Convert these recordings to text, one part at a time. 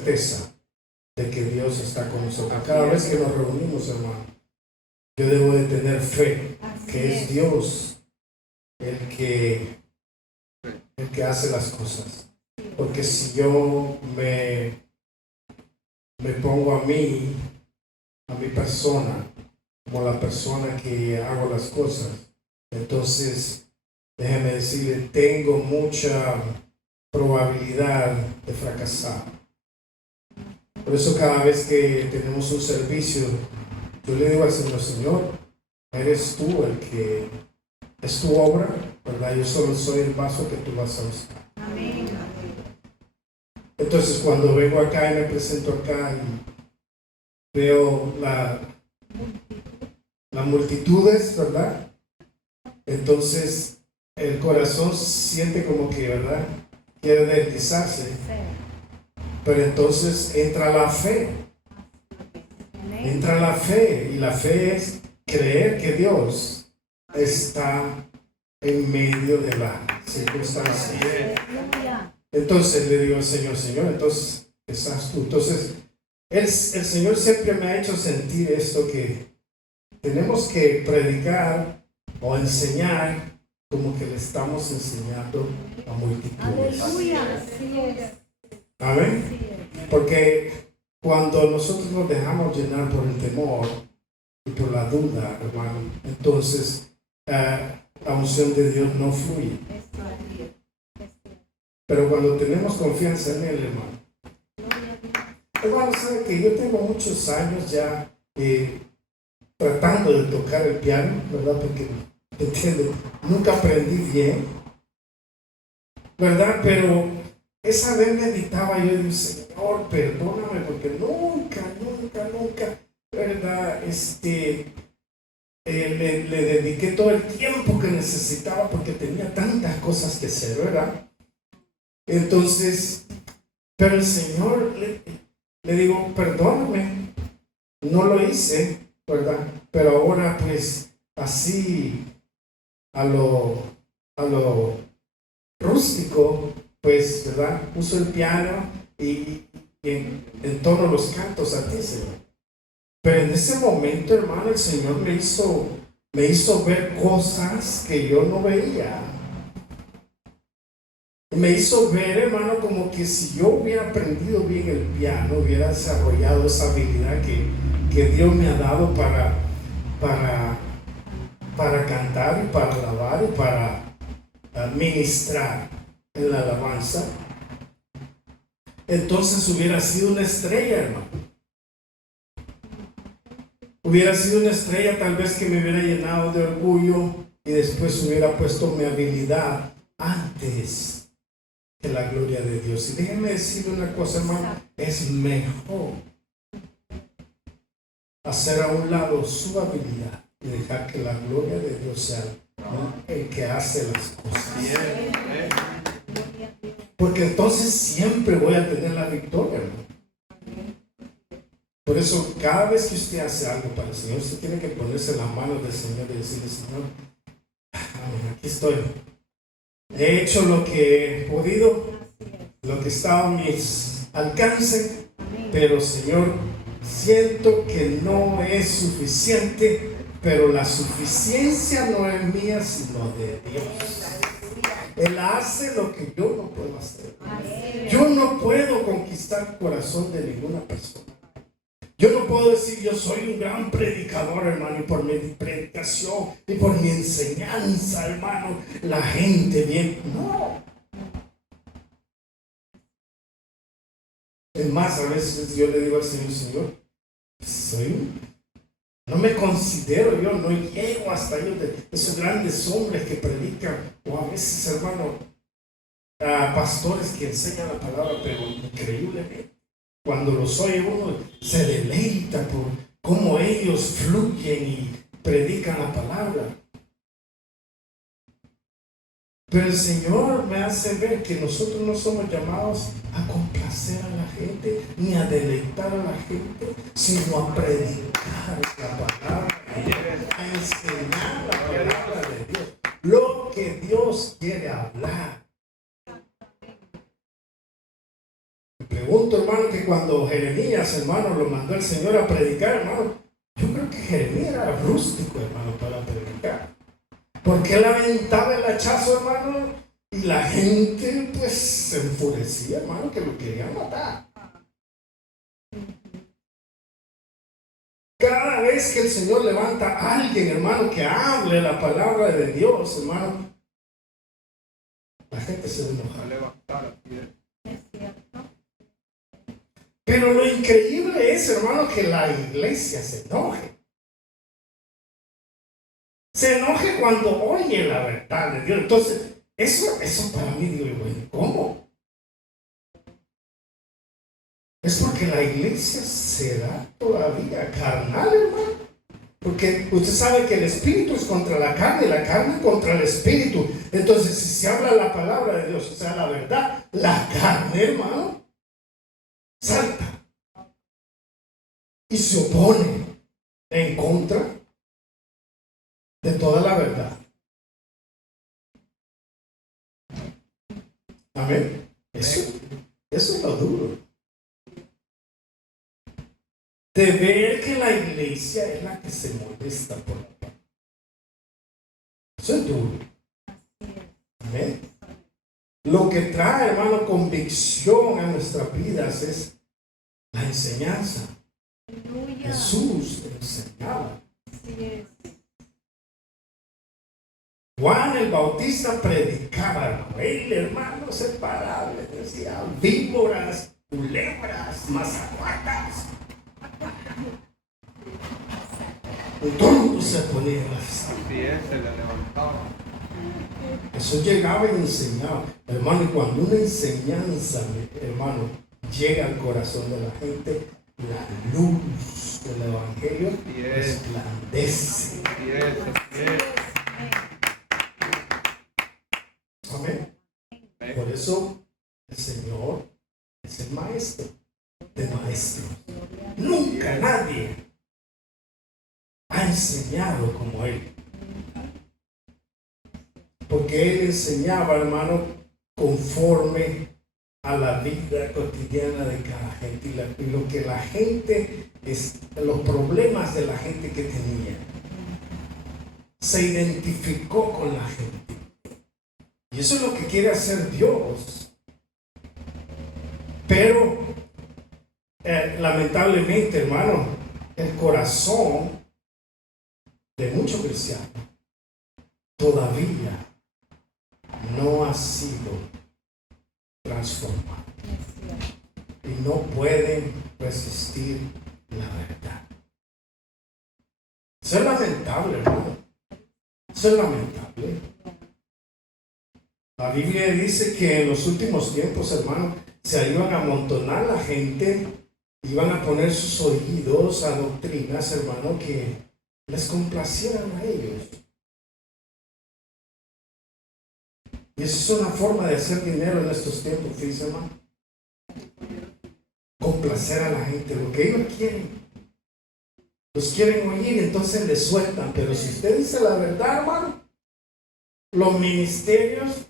certeza de que Dios está con nosotros. Cada vez que nos reunimos, hermano, yo debo de tener fe que es Dios el que hace las cosas. Porque si yo me pongo a mi persona, como la persona que hago las cosas, entonces, déjeme decirle, tengo mucha probabilidad de fracasar. Por eso cada vez que tenemos un servicio, yo le digo al Señor, Señor, eres tú el que es tu obra, ¿verdad? Yo solo soy el vaso que tú vas a usar. Amén. Entonces, cuando vengo acá y me presento acá y veo las multitudes, ¿verdad? Entonces, el corazón siente como que, ¿verdad? Quiere deslizarse. Pero entonces entra la fe. Entra la fe. Y la fe es creer que Dios está en medio de la circunstancia. Entonces le digo al Señor, Señor, entonces estás tú. Entonces, el Señor siempre me ha hecho sentir esto, que tenemos que predicar o enseñar como que le estamos enseñando a multitudes. Aleluya. Amén. Porque cuando nosotros nos dejamos llenar por el temor y por la duda, hermano, entonces la unción de Dios no fluye. Pero cuando tenemos confianza en Él, hermano, sabe que yo tengo muchos años ya tratando de tocar el piano, ¿verdad? Porque, ¿entiendes? Nunca aprendí bien, ¿verdad? Pero esa vez meditaba yo y digo, Señor, perdóname, porque nunca, ¿verdad? Le dediqué todo el tiempo que necesitaba porque tenía tantas cosas que hacer, ¿verdad? Entonces, pero el Señor le digo, perdóname, no lo hice, ¿verdad? Pero ahora pues así a lo rústico, pues, ¿verdad? Uso el piano y entono los cantos a ti, Señor. Pero en ese momento, hermano, el Señor me hizo ver cosas que yo no veía. Me hizo ver, hermano, como que si yo hubiera aprendido bien el piano, hubiera desarrollado esa habilidad que Dios me ha dado para cantar y para alabar y para ministrar en la alabanza, entonces hubiera sido una estrella, hermano. Hubiera sido una estrella tal vez que me hubiera llenado de orgullo y después hubiera puesto mi habilidad antes que la gloria de Dios. Y déjenme decirle una cosa, hermano, es mejor hacer a un lado su habilidad y dejar que la gloria de Dios sea el que hace las cosas. Porque entonces siempre voy a tener la victoria, hermano. Por eso, cada vez que usted hace algo para el Señor, usted tiene que ponerse en las manos del Señor y decirle, Señor, aquí estoy. He hecho lo que he podido, lo que estaba a mis alcances, pero Señor, siento que no es suficiente, pero la suficiencia no es mía, sino de Dios. Él hace lo que yo no puedo hacer. Yo no puedo conquistar el corazón de ninguna persona. Yo no puedo decir yo soy un gran predicador, hermano, y por mi predicación y por mi enseñanza, hermano, la gente viene. No. Es más, a veces yo le digo al Señor, no me considero yo, no llego hasta ellos de esos grandes hombres que predican, o a veces, hermano, pastores que enseñan la palabra, pero increíblemente. Cuando los oye uno se deleita por cómo ellos fluyen y predican la palabra. Pero el Señor me hace ver que nosotros no somos llamados a complacer a la gente ni a deleitar a la gente, sino a predicar la palabra, a enseñar la palabra de Dios, lo que Dios quiere hablar. Me pregunto punto, hermano, que cuando Jeremías, hermano, lo mandó el Señor a predicar, hermano, yo creo que Jeremías era rústico, hermano, para predicar. Porque él aventaba el hachazo, hermano, y la gente, pues, se enfurecía, hermano, que lo querían matar. Cada vez que el Señor levanta a alguien, hermano, que hable la palabra de Dios, hermano, la gente se enoja. Pero lo increíble es, hermano, que la iglesia se enoje. Se enoje cuando oye la verdad de Dios. Entonces, eso para mí, digo, bueno, ¿cómo? Es porque la iglesia será todavía carnal, hermano. Porque usted sabe que el espíritu es contra la carne contra el espíritu. Entonces, si se habla la palabra de Dios, o sea, la verdad, la carne, hermano, salta y se opone en contra de toda la verdad. Amén. Eso es lo duro. De ver que la iglesia es la que se molesta por la paz. Eso es duro. Amén. Lo que trae, hermano, convicción a nuestras vidas es la enseñanza. Jesús enseñaba. Juan el Bautista predicaba, hermano. El hermano separable decía víboras, culebras, mazacuatas. Y todo se ponía así. Se la levantaba. Eso llegaba y enseñaba. Hermano, y cuando una enseñanza, hermano, llega al corazón de la gente, la luz del evangelio resplandece. Amén. Por eso el Señor es el maestro de maestros. Nunca nadie ha enseñado como Él. Porque Él enseñaba, hermano, conforme a la vida cotidiana de cada gente y lo que la gente, los problemas de la gente que tenía. Se identificó con la gente. Y eso es lo que quiere hacer Dios. Pero, lamentablemente, hermano, el corazón de muchos cristianos todavía no ha sido transformado. Y no pueden resistir la verdad. Eso es lamentable, hermano. Eso es lamentable. La Biblia dice que en los últimos tiempos, hermano, se iban a amontonar la gente, iban a poner sus oídos a doctrinas, hermano, que les complacieran a ellos. Y esa es una forma de hacer dinero en estos tiempos, fíjense, hermano. Complacer a la gente, lo que ellos quieren. Los quieren oír, entonces les sueltan. Pero si usted dice la verdad, hermano, los ministerios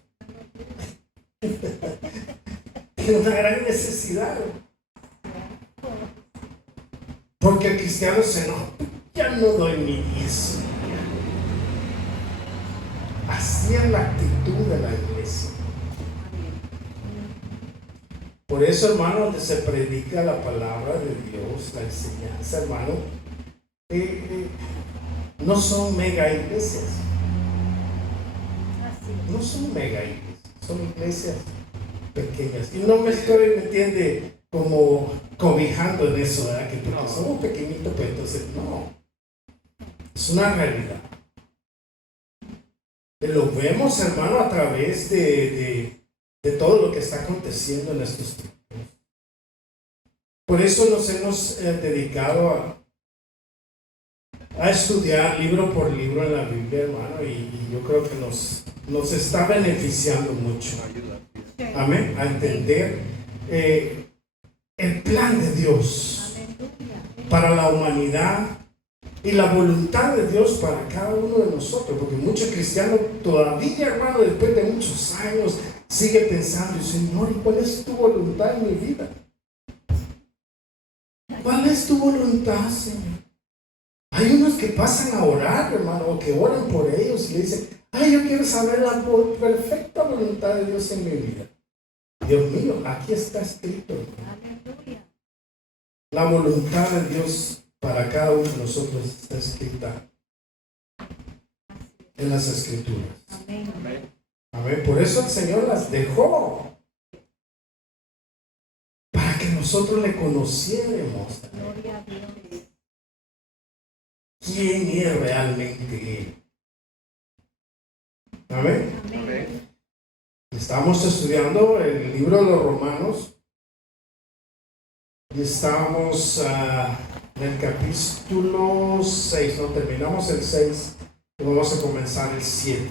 tienen una gran necesidad. Porque el cristiano se enoja. Ya no doy mi diezmo. Así es la actitud de la iglesia. Por eso, hermano, donde se predica la palabra de Dios, la enseñanza, hermano, no son mega iglesias. No son mega iglesias, son iglesias pequeñas. Y no me estoy, ¿me entiende?, como cobijando en eso, ¿verdad? Que porque somos pequeñitos, pues entonces no. Es una realidad. Lo vemos, hermano, a través de todo lo que está aconteciendo en estos tiempos. Por eso nos hemos dedicado a estudiar libro por libro en la Biblia, hermano, y yo creo que nos está beneficiando mucho. Amén. A entender el plan de Dios para la humanidad y la voluntad de Dios para cada uno de nosotros, porque muchos cristianos todavía, hermano, después de muchos años, sigue pensando, Señor, ¿y cuál es tu voluntad en mi vida? ¿Cuál es tu voluntad, Señor? Hay unos que pasan a orar, hermano, o que oran por ellos y le dicen, ay, yo quiero saber la perfecta voluntad de Dios en mi vida. Dios mío, aquí está escrito. Aleluya. La voluntad de Dios para cada uno de nosotros está escrita en las Escrituras. Amén. Amén. Por eso el Señor las dejó. Para que nosotros le conociéramos. Gloria a Dios. ¿Quién es realmente Él? Amén. Amén. Estamos estudiando el libro de los Romanos y estamos en el capítulo 6, no terminamos el 6 y vamos a comenzar el 7.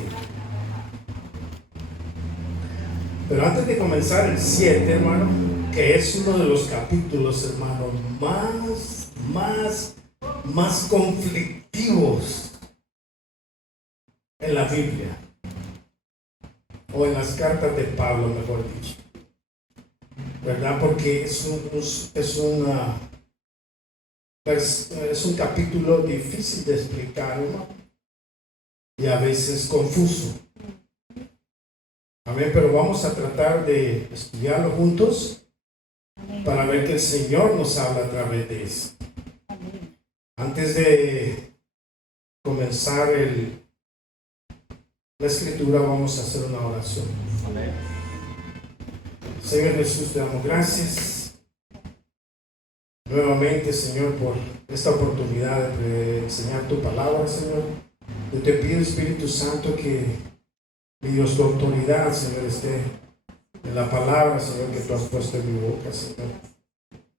Pero antes de comenzar el 7, hermano, que es uno de los capítulos, hermano, más conflictivos en la Biblia, o en las cartas de Pablo, mejor dicho, ¿verdad? Porque es un capítulo difícil de explicar, ¿no? Y a veces confuso. Amén, pero vamos a tratar de estudiarlo juntos para ver que el Señor nos habla a través de eso. Antes de comenzar la escritura, vamos a hacer una oración. Amén. Señor Jesús, te damos gracias nuevamente, Señor, por esta oportunidad de enseñar tu palabra, Señor. Yo te pido, Espíritu Santo, que mi Dios, tu autoridad, Señor, esté en la palabra, Señor, que tú has puesto en mi boca, Señor,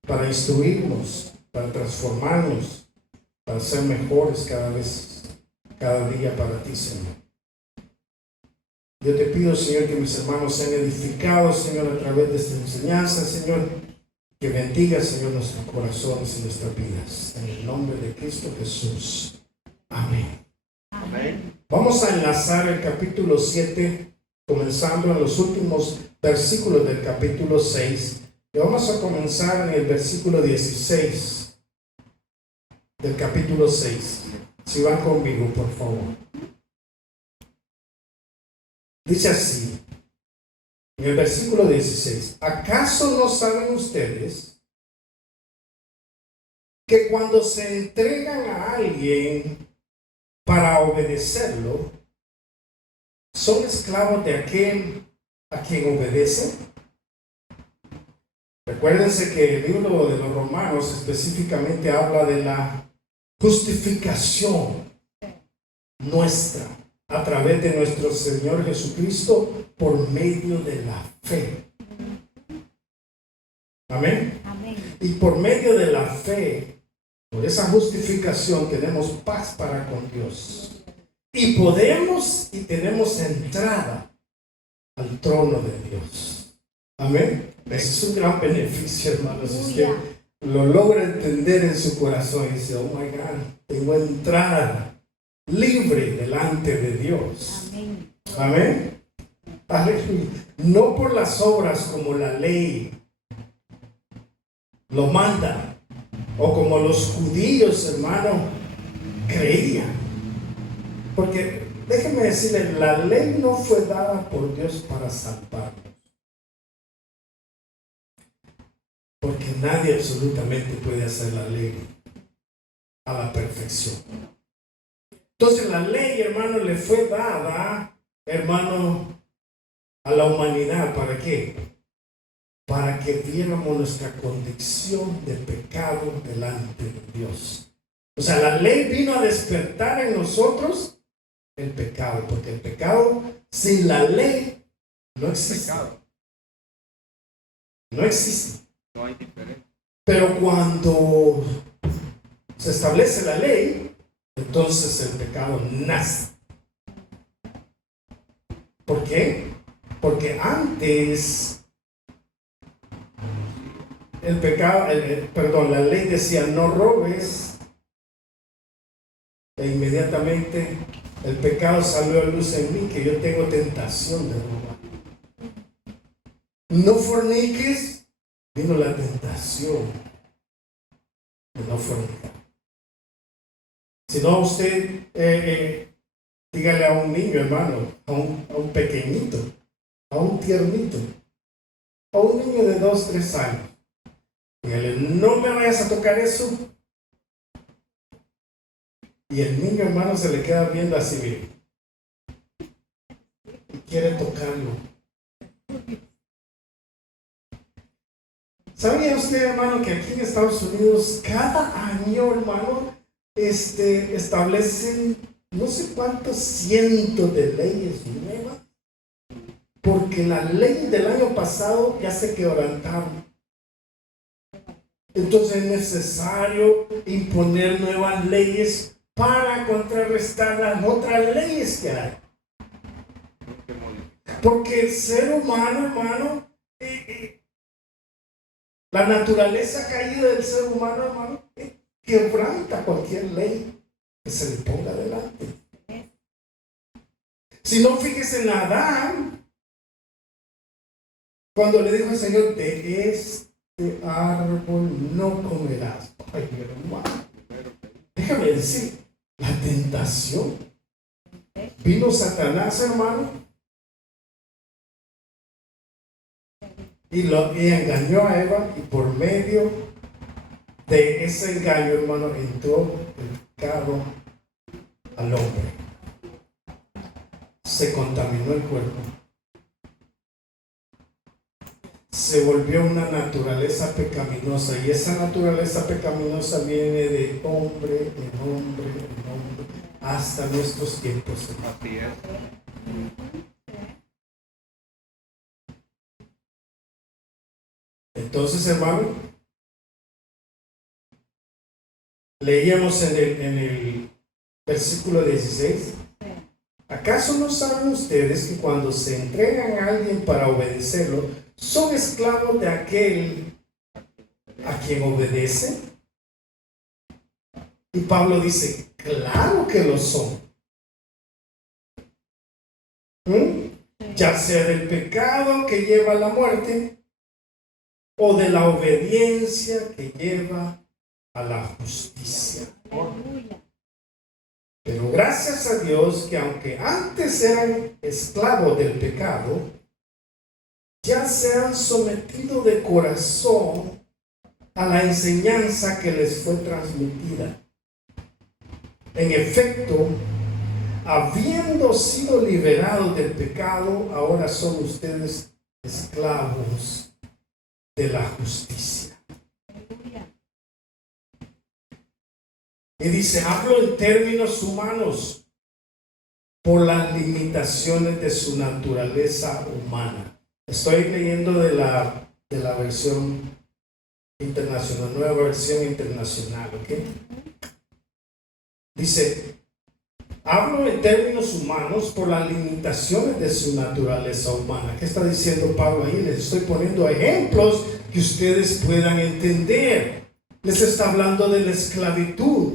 para instruirnos, para transformarnos, para ser mejores cada día para ti, Señor. Yo te pido, Señor, que mis hermanos sean edificados, Señor, a través de esta enseñanza, Señor, que bendiga, Señor, nuestros corazones y nuestras vidas. En el nombre de Cristo Jesús. Amén. Amén. Vamos a enlazar el capítulo 7, comenzando en los últimos versículos del capítulo 6. Y vamos a comenzar en el versículo 16 del capítulo 6. Si van conmigo, por favor. Dice así, en el versículo 16, ¿acaso no saben ustedes que cuando se entregan a alguien para obedecerlo, son esclavos de aquel a quien obedecen? Recuérdense que el libro de los Romanos específicamente habla de la justificación nuestra a través de nuestro Señor Jesucristo por medio de la fe. Amén. Amén. Y por medio de la fe, por esa justificación, tenemos paz para con Dios. Y podemos y tenemos entrada al trono de Dios. Amén. Ese es un gran beneficio, hermanos. Si usted lo logra entender en su corazón y dice, oh my God, tengo entrada libre delante de Dios. Amén. Amén. Aleluya. No por las obras como la ley lo manda, o como los judíos, hermano, creían. Porque déjenme decirles, la ley no fue dada por Dios para salvarnos. Porque nadie absolutamente puede hacer la ley a la perfección. Entonces la ley, hermano, le fue dada, hermano, a la humanidad. ¿Para qué? Para que viéramos nuestra condición de pecado delante de Dios. O sea, la ley vino a despertar en nosotros el pecado, porque el pecado sin la ley no existe. No existe. No hay diferencia. Pero cuando se establece la ley, entonces el pecado nace. ¿Por qué? Porque antes la ley decía no robes, e inmediatamente el pecado salió a luz en mí, que yo tengo tentación de robar. No forniques, vino la tentación de no fornicar. Si no, usted dígale a un niño, hermano, a un pequeñito, a un tiernito, a un niño de 2, 3 años, dígale, no me vayas a tocar eso. Y el niño, hermano, se le queda viendo así, bien, y quiere tocarlo. ¿Sabía usted, hermano, que aquí en Estados Unidos cada año, hermano, establecen no sé cuántos cientos de leyes nuevas? Porque la ley del año pasado ya se quebrantaron. Entonces es necesario imponer nuevas leyes para contrarrestar las otras leyes que hay. Porque el ser humano, hermano, la naturaleza caída del ser humano, hermano, quebranta cualquier ley que se le ponga delante. Si no, fíjese en Adán, cuando le dijo al Señor, de este árbol no comerás. Ay, hermano, déjame decir, la tentación. Vino Satanás, hermano, y engañó a Eva, y por medio de ese engaño, hermano, entró el pecado al hombre. Se contaminó el cuerpo. Se volvió una naturaleza pecaminosa, y esa naturaleza pecaminosa viene de hombre en hombre en hombre hasta nuestros tiempos. Entonces, hermano, leíamos en el versículo 16. ¿Acaso no saben ustedes que cuando se entregan a alguien para obedecerlo, son esclavos de aquel a quien obedece? Y Pablo dice, claro que lo son. Ya sea del pecado que lleva a la muerte, o de la obediencia que lleva a la justicia. Pero gracias a Dios que aunque antes eran esclavos del pecado, ya se han sometido de corazón a la enseñanza que les fue transmitida. En efecto, habiendo sido liberados del pecado, ahora son ustedes esclavos de la justicia. Y dice, hablo en términos humanos por las limitaciones de su naturaleza humana. Estoy leyendo de la versión internacional, nueva versión internacional, ¿ok? Dice, hablo en términos humanos por las limitaciones de su naturaleza humana. ¿Qué está diciendo Pablo ahí? Les estoy poniendo ejemplos que ustedes puedan entender. Les está hablando de la esclavitud.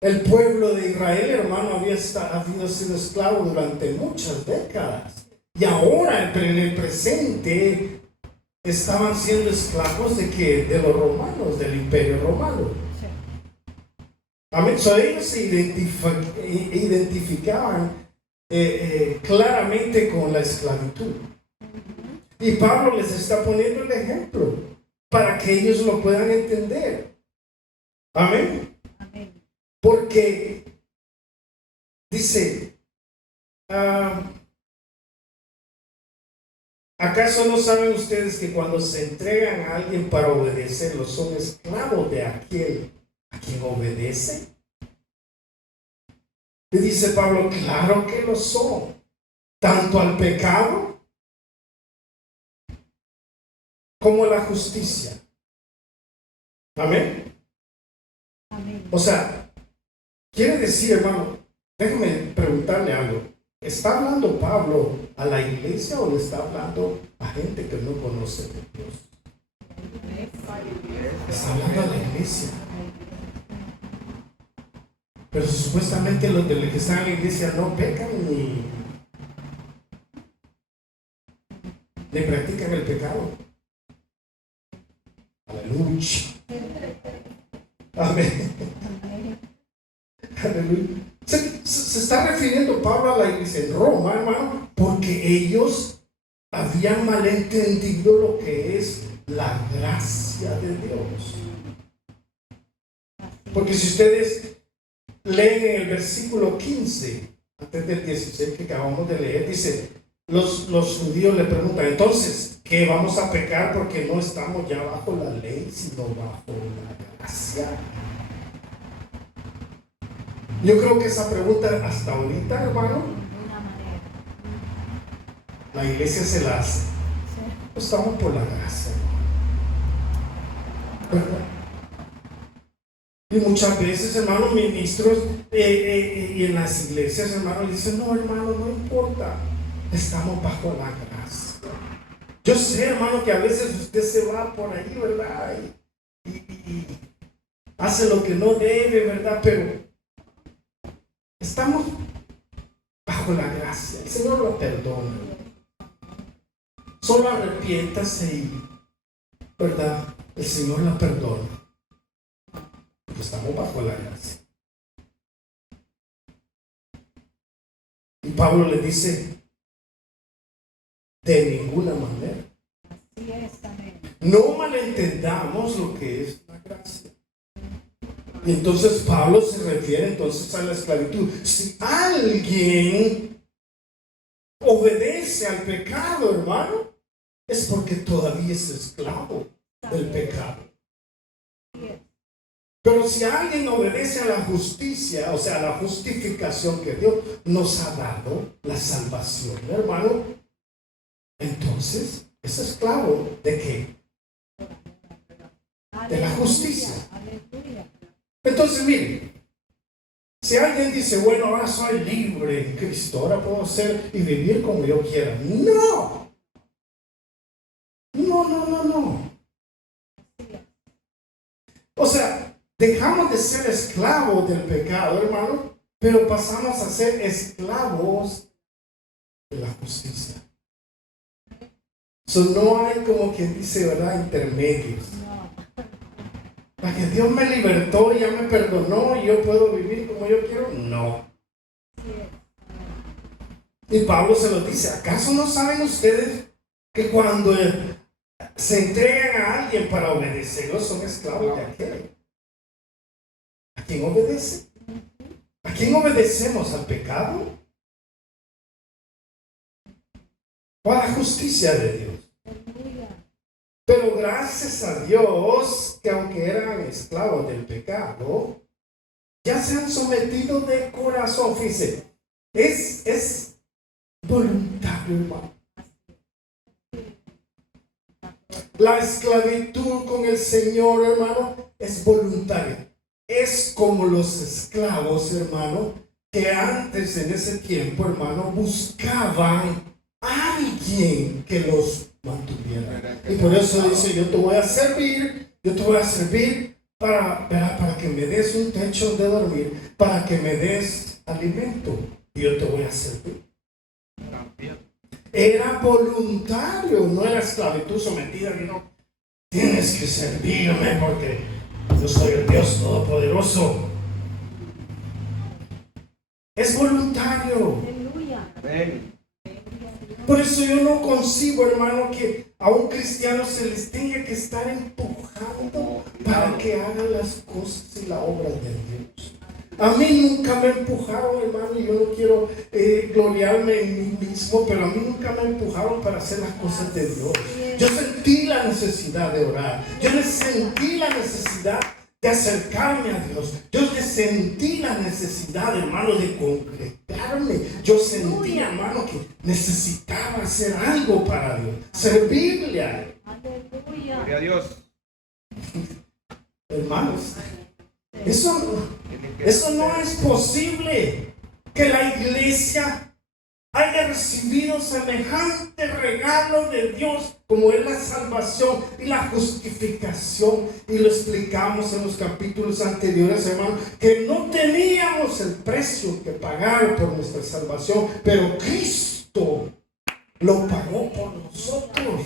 El pueblo de Israel, hermano, había sido esclavo durante muchas décadas. Y ahora, en el presente, estaban siendo esclavos de ¿qué? De los romanos, del Imperio Romano. Amén. So, ellos se identificaban claramente con la esclavitud. Y Pablo les está poniendo el ejemplo para que ellos lo puedan entender. Amén. Porque dice, ¿acaso no saben ustedes que cuando se entregan a alguien para obedecerlo, son esclavos de aquel a quien obedece? Y dice Pablo, claro que lo son, tanto al pecado como a la justicia. Amén. O sea, quiere decir, hermano, déjeme preguntarle algo. ¿Está hablando Pablo a la iglesia o le está hablando a gente que no conoce de Dios? Está hablando a la iglesia. Pero supuestamente los de los que están en la iglesia no pecan ni practican el pecado. Aleluya. Amén. Aleluya. Se está refiriendo Pablo a la iglesia en Roma, hermano, porque ellos habían malentendido lo que es la gracia de Dios. Porque si ustedes leen en el versículo 15, antes del 16 que acabamos de leer, dice, los judíos le preguntan, entonces, ¿qué vamos a pecar porque no estamos ya bajo la ley, sino bajo la gracia? Yo creo que esa pregunta hasta ahorita, hermano, la iglesia se la hace. Estamos por la gracia, ¿verdad? Y muchas veces, hermanos, ministros y en las iglesias, hermanos, dicen, no, hermano, no importa, estamos bajo la gracia. Yo sé, hermano, que a veces usted se va por ahí, ¿verdad? Y hace lo que no debe, ¿verdad? Pero estamos bajo la gracia. El Señor lo perdona. Solo arrepiéntase y, ¿verdad? El Señor la perdona. Porque estamos bajo la gracia. Y Pablo le dice, de ninguna manera. Así es, amén. No malentendamos lo que es la gracia. Y entonces Pablo se refiere entonces a la esclavitud. Si alguien obedece al pecado, hermano, es porque todavía es esclavo del pecado. Pero si alguien obedece a la justicia, o sea, a la justificación que Dios nos ha dado, la salvación, hermano, entonces es esclavo ¿de qué? De la justicia. Entonces, mire, si alguien dice, bueno, ahora soy libre en Cristo, ahora puedo hacer y vivir como yo quiera. No. No. O sea, dejamos de ser esclavos del pecado, hermano, pero pasamos a ser esclavos de la justicia. No hay como quien dice, ¿verdad? Intermedios. Para que Dios me libertó y ya me perdonó y yo puedo vivir como yo quiero. No. Y Pablo se lo dice, ¿acaso no saben ustedes que cuando se entregan a alguien para obedecerlo son esclavos de aquel? ¿A quién obedece? ¿A quién obedecemos? ¿Al pecado? ¿O a la justicia de Dios? Pero gracias a Dios que aunque eran esclavos del pecado, ya se han sometido de corazón. Fíjense, es voluntario, hermano. La esclavitud con el Señor, hermano, es voluntaria. Es como los esclavos, hermano, que antes en ese tiempo, hermano, buscaban a alguien que los mantuviera. Y por eso dice, yo te voy a servir para que me des un techo donde dormir, para que me des alimento, y yo te voy a servir. Era voluntario, no era esclavitud sometida, que no, tienes que servirme porque yo soy el Dios Todopoderoso. Es voluntario. Por eso yo no concibo, hermano, que a un cristiano se les tenga que estar empujando para que hagan las cosas y la obra de Dios. A mí nunca me empujaron, hermano, y yo no quiero gloriarme en mí mismo, pero a mí nunca me empujaron para hacer las cosas de Dios. Yo sentí la necesidad de orar. Yo sentí la necesidad de acercarme a Dios. Yo sentí la necesidad, hermano, de concretarme. Yo sentí, hermano, que necesitaba hacer algo para Dios, servirle a Él. Gloria a Dios. Hermanos, eso no es posible, que la iglesia haya recibido semejante regalo de Dios como es la salvación y la justificación. Y lo explicamos en los capítulos anteriores, hermano, que no teníamos el precio que pagar por nuestra salvación, pero Cristo lo pagó por nosotros.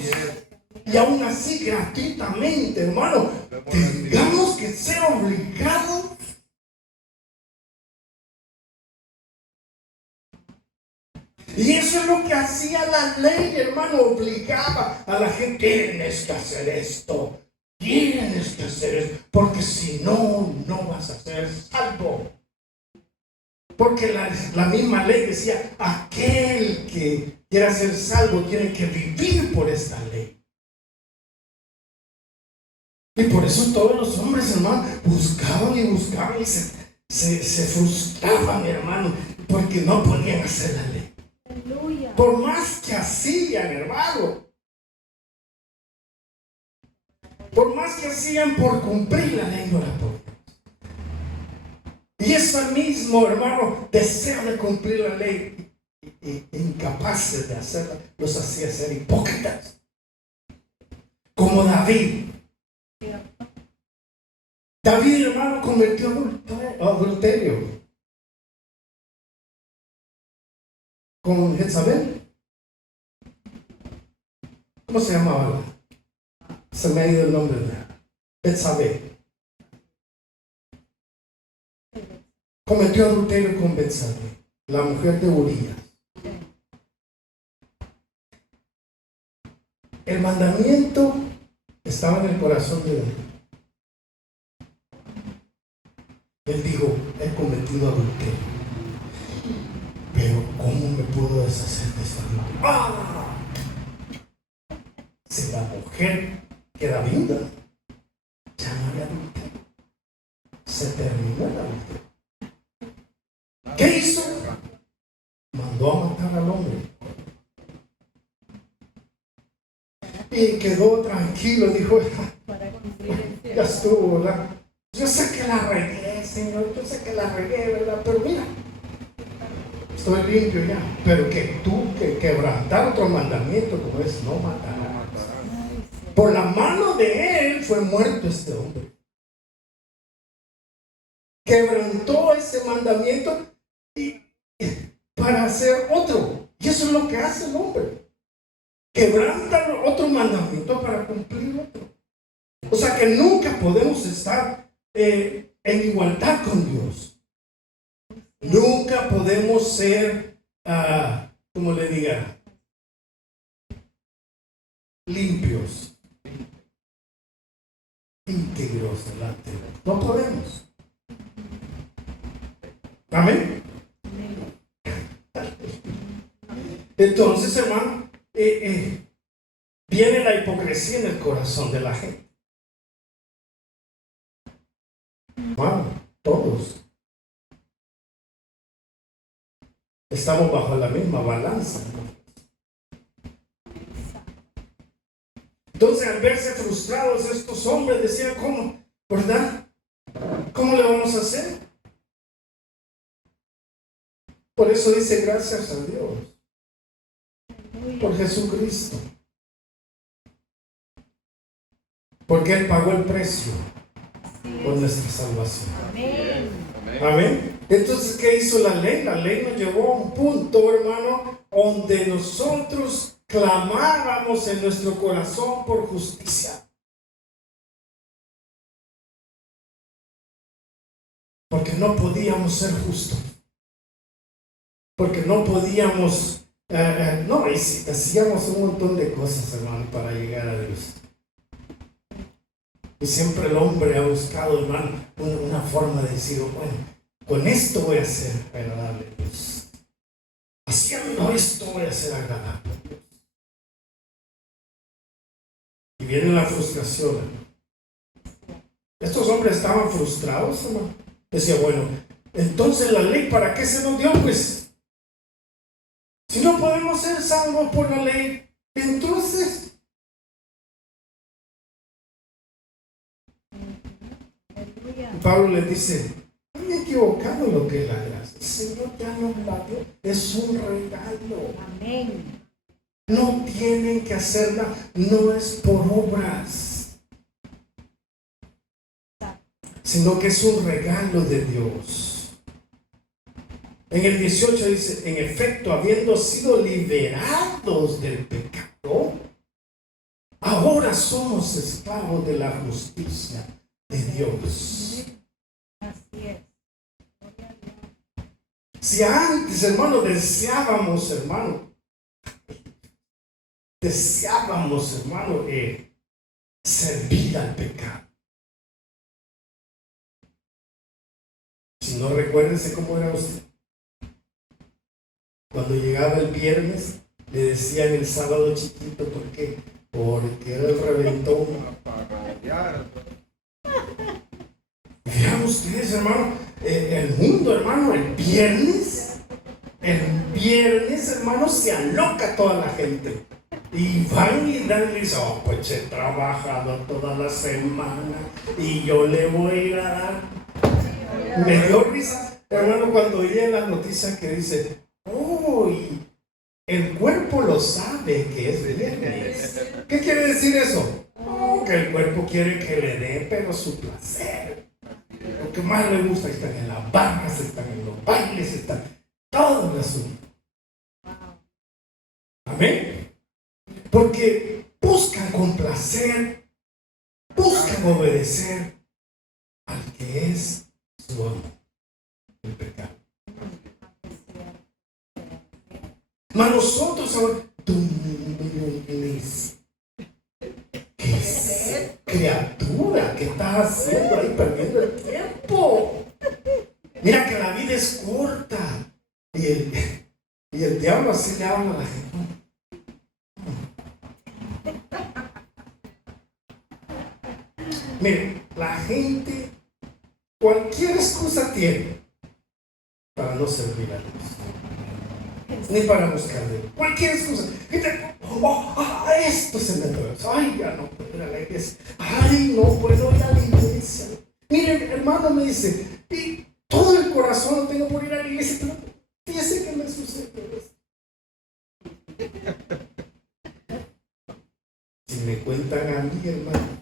Y aún así gratuitamente, hermano, tengamos que ser obligado. Y eso es lo que hacía la ley, hermano, obligaba a la gente, tienes que hacer esto, tienes que hacer esto, porque si no, no vas a ser salvo. Porque la misma ley decía, aquel que quiera ser salvo tiene que vivir por esta ley. Y por eso todos los hombres, hermano, buscaban y buscaban y se frustraban, hermano, porque no podían hacer la ley. Aleluya. Por más que hacían, hermano. Por más que hacían por cumplir la ley, no la podían. Y ese mismo, hermano, deseo de cumplir la ley, incapaces de hacerla, los hacía ser hipócritas. Como David. David, hermano, cometió adulterio con Jezabel. ¿Cómo se llamaba? Se me ha ido el nombre de Betsabé. Cometió adulterio con Betsabé, la mujer de Urías. El mandamiento estaba en el corazón de David. Él dijo, he cometido adulterio, pero ¿cómo me puedo deshacer de esta mujer? ¡Ah! Si la mujer queda viuda, ya no hay adulterio. Se terminó el adulterio. ¿Qué hizo? Mandó a matar al hombre. Y quedó tranquilo, dijo, ya estuvo, ¿verdad? Yo sé que la regué, Señor, yo sé que la regué, ¿verdad? Pero mira, estoy limpio ya. Pero que tú, que quebrantar otro mandamiento como es, no matarás. Por la mano de él fue muerto este hombre. Quebrantó ese mandamiento para hacer otro. Y eso es lo que hace el hombre. Quebranta otro mandamiento para cumplir otro. O sea que nunca podemos estar en igualdad con Dios. Nunca podemos ser, como le diga, limpios, íntegros delante de Dios. No podemos. Amén. Entonces, hermano, viene la hipocresía en el corazón de la gente. Hermano, todos estamos bajo la misma balanza, ¿no? Entonces, al verse frustrados, estos hombres decían, ¿cómo? ¿Verdad? ¿Cómo le vamos a hacer? Por eso dice, gracias a Dios, por Jesucristo. Porque Él pagó el precio por nuestra salvación. Amén. Amén. Entonces, ¿qué hizo la ley? La ley nos llevó a un punto, hermano, donde nosotros clamábamos en nuestro corazón por justicia. Porque no podíamos ser justos. Porque no podíamos, no, y hacíamos un montón de cosas, hermano, para llegar a Dios. Y siempre el hombre ha buscado, hermano, una forma de decir, bueno, con esto voy a ser agradable a Dios. Haciendo esto voy a ser agradable a Dios. Y viene la frustración. Estos hombres estaban frustrados, hermano. Decía, bueno, entonces la ley, ¿para qué se nos dio? Pues, si no podemos ser salvos por la ley, entonces... Pablo le dice, me he equivocado en lo que es la gracia. El Señor ya nos la dio. Es un regalo. Amén. No tienen que hacerla, no es por obras, sino que es un regalo de Dios. En el 18 dice, en efecto, habiendo sido liberados del pecado, ahora somos esclavos de la justicia. de Dios. Así es. Si antes, hermano, deseábamos, hermano, servir al pecado. Si no, recuérdense cómo era usted. Cuando llegaba el viernes, le decían el sábado chiquito, ¿por qué? Porque era el reventón. Vean ustedes, hermano, el mundo, hermano, el viernes, hermano, se aloca toda la gente. Y van y dan y dicen, oh, pues he trabajado toda la semana y yo le voy a ir a dar. Me dio risa, hermano, cuando oí en las noticias que dice, oh, y el cuerpo lo sabe que es viernes. ¿Qué quiere decir eso? Oh, que el cuerpo quiere que le dé, pero su placer. Lo que más le gusta están en las barras, están en los bailes, están todo el asunto. Amén. Porque buscan complacer, buscan obedecer al que es su amo, el pecado. Mas nosotros ahora, ¿qué es criatura? ¿Qué estás haciendo ahí perdiendo el tiempo? Mira que la vida es corta. Y el diablo así le habla a la gente. Mire, la gente cualquier excusa tiene para no servir a Dios, ni para buscarle. Cualquier excusa. Esto se me atravesó. Ay, ya no puedo ir a la iglesia. Ay, no puedo ir a la iglesia. Mire, hermano, me dice, y todo el corazón lo tengo por ir a la iglesia, pero fíjese que me sucede esto. Si me cuentan a mí, hermano,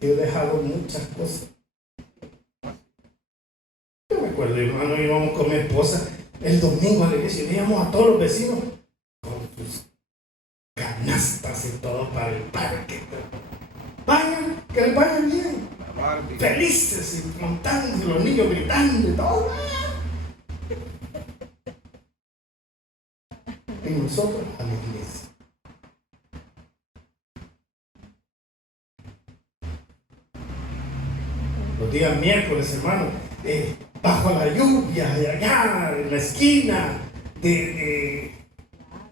he dejado muchas cosas. Yo me acuerdo, hermano, íbamos con mi esposa el domingo a la iglesia y veíamos a todos los vecinos con sus canastas y todo para el parque. Vayan, que les vayan bien. Felices y montando, los niños gritando y todo. Y nosotros a la iglesia. Los días miércoles, hermano, bajo la lluvia, de allá, en la esquina de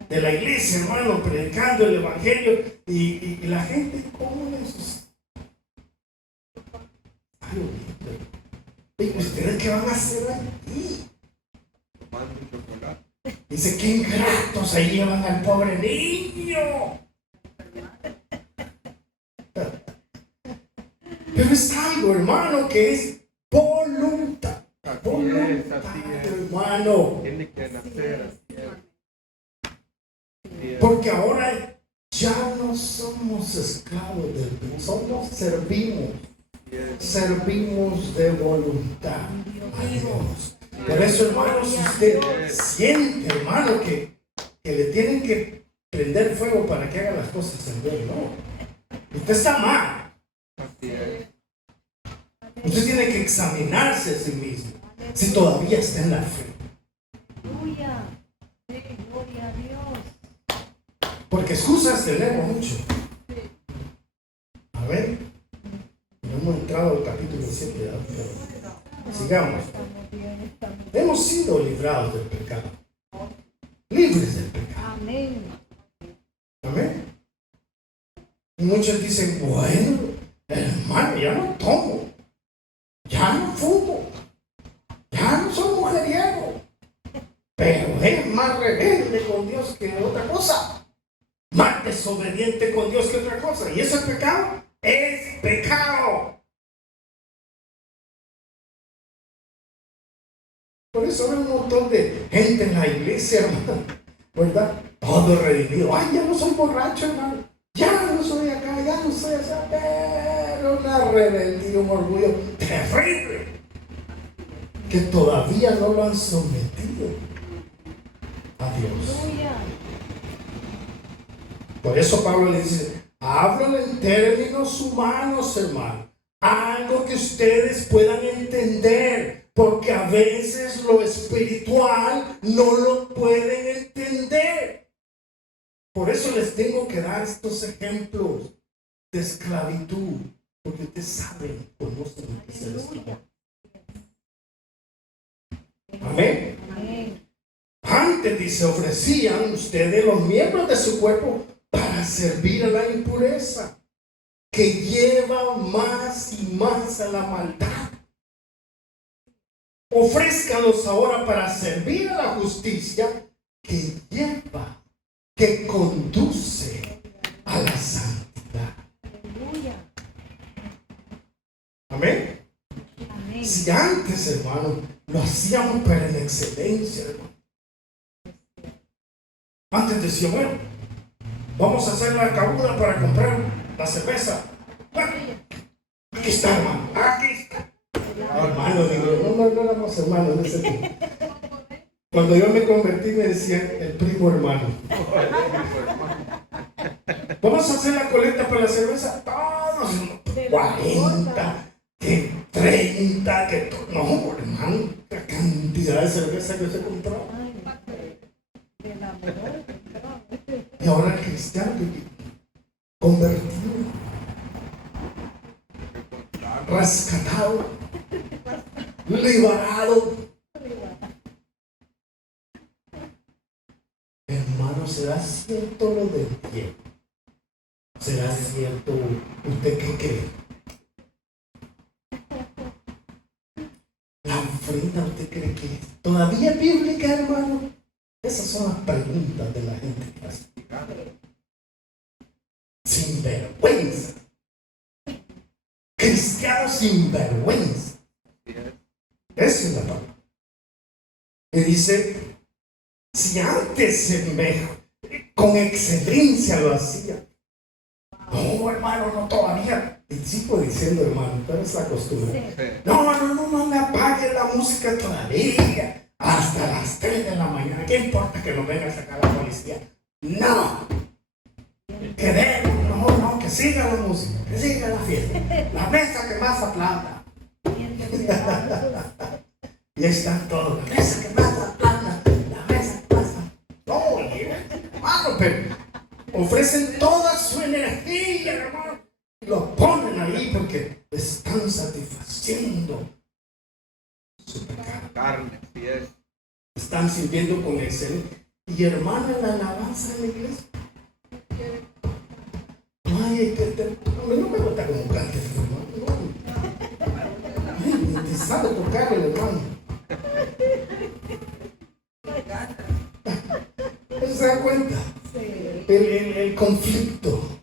la iglesia, hermano, predicando el evangelio, y la gente, ¿cómo les? ¿Y ustedes qué van a hacer aquí? Dice, qué ingratos, ahí llevan al pobre niño. Pero es algo, hermano, que es voluntad. Voluntad, hermano. Tiene que nacer así. Porque ahora ya no somos esclavos del pecado, servimos de voluntad a Dios. Por eso, hermano, si usted siente, hermano, que le tienen que prender fuego para que haga las cosas en Dios, no. Usted está mal. Usted tiene que examinarse a sí mismo si todavía está en la fe. Aleluya. Gloria a Dios. Porque excusas tenemos mucho. A ver, no hemos entrado al capítulo 7, pero sigamos. Hemos sido librados del pecado, libres del pecado. Amén. Amén. Y muchos dicen, bueno, hermano, ya no tomo, ya no fumo, ya no soy mujeriego, pero es más rebelde con Dios que otra cosa, más desobediente con Dios que otra cosa. ¿Y eso es pecado? Es pecado. Por eso hay un montón de gente en la iglesia, hermano, ¿verdad? Todo redimido. Ay, ya no soy borracho, hermano. Ya no soy acá, ya no soy allá. Pero una rebeldía, un orgullo terrible que todavía no lo han sometido a Dios. Aleluya. Por eso Pablo le dice, Hablo en términos humanos, hermano. Algo que ustedes puedan entender, porque a veces lo espiritual no lo pueden entender. Por eso les tengo que dar estos ejemplos de esclavitud, porque ustedes saben, conocen lo que es el esclavo. Amén. Amén. Antes, dice, ofrecían ustedes los miembros de su cuerpo para servir a la impureza, que lleva más y más a la maldad. Ofrézcanlos ahora para servir a la justicia, que lleva, que conduce a la santidad. Aleluya. Amén. Amén. Si antes, hermano, lo hacíamos pero en excelencia, hermano. Antes decía, bueno, vamos a hacer la cabuda para comprar la cerveza. Bueno, aquí está, hermano, aquí está. Hermano, digo, no éramos hermanos en ese tiempo. Cuando yo me convertí me decían el primo hermano. Vamos a hacer la colecta para la cerveza. Todos, 40, que 30, que no, hermano, la cantidad de cerveza que se compraba. Y ahora el cristiano convertido, rescatado, liberado. Hermano, será cierto lo del tiempo. ¿Será cierto? ¿Usted qué cree? ¿La ofrenda usted cree que es todavía bíblica, hermano? Esas son las preguntas de la gente que hace. Sin vergüenza. Cristiano sin vergüenza. Esa es la palabra. Y dice, si antes con excelencia lo hacía. No, hermano, no todavía. Y sigo diciendo, hermano, pero es la costumbre. No me apague la música todavía. Hasta las 3 de la mañana. ¿Qué importa que nos venga a sacar la policía? No. Que no, que siga la música, que siga la fiesta. La mesa que más aplauda. Y ahí están todos. La mesa que más aplauda. La mesa que más aplauda. No, hermano, pero ofrecen toda su energía, hermano. Y lo ponen ahí porque están satisfaciendo su pecado. Carne, así es. Están sirviendo con excelencia. Y hermano, la alabanza en la iglesia. Ay, a mí no me gusta como cante, hermano. Ay, te sabe tocar el hermano. ¿Se dan cuenta? El conflicto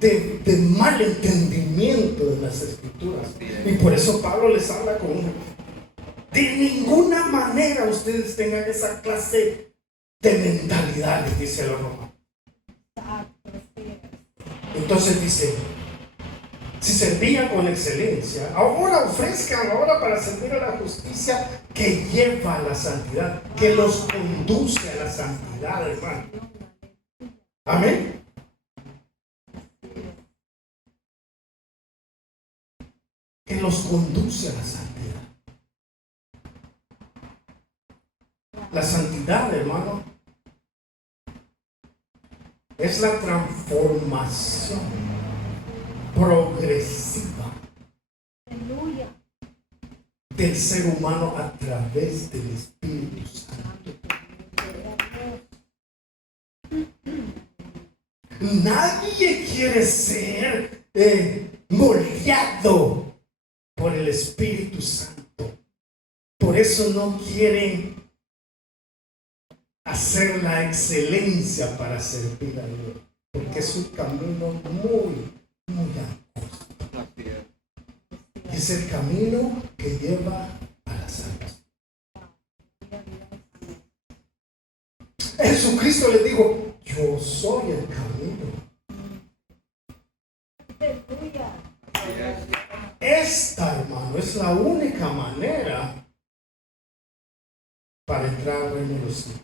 de mal entendimiento de las escrituras. Y por eso Pablo les habla con de ninguna manera ustedes tengan esa clase de mentalidad, les dice a los romanos. Entonces dice, si servían con excelencia, ahora ofrezcan ahora para servir a la justicia que lleva a la santidad, que los conduce a la santidad, hermano. Amén. Que los conduce a la santidad. La santidad, hermano, es la transformación progresiva del ser humano a través del Espíritu Santo. Nadie quiere ser moldeado por el Espíritu Santo. Por eso no quieren hacer la excelencia para servir a Dios, porque es un camino muy angosto. Es el camino que lleva a la salvación. Jesucristo le dijo, yo soy el camino. Esta, hermano, es la única manera para entrar al reino de los cielos.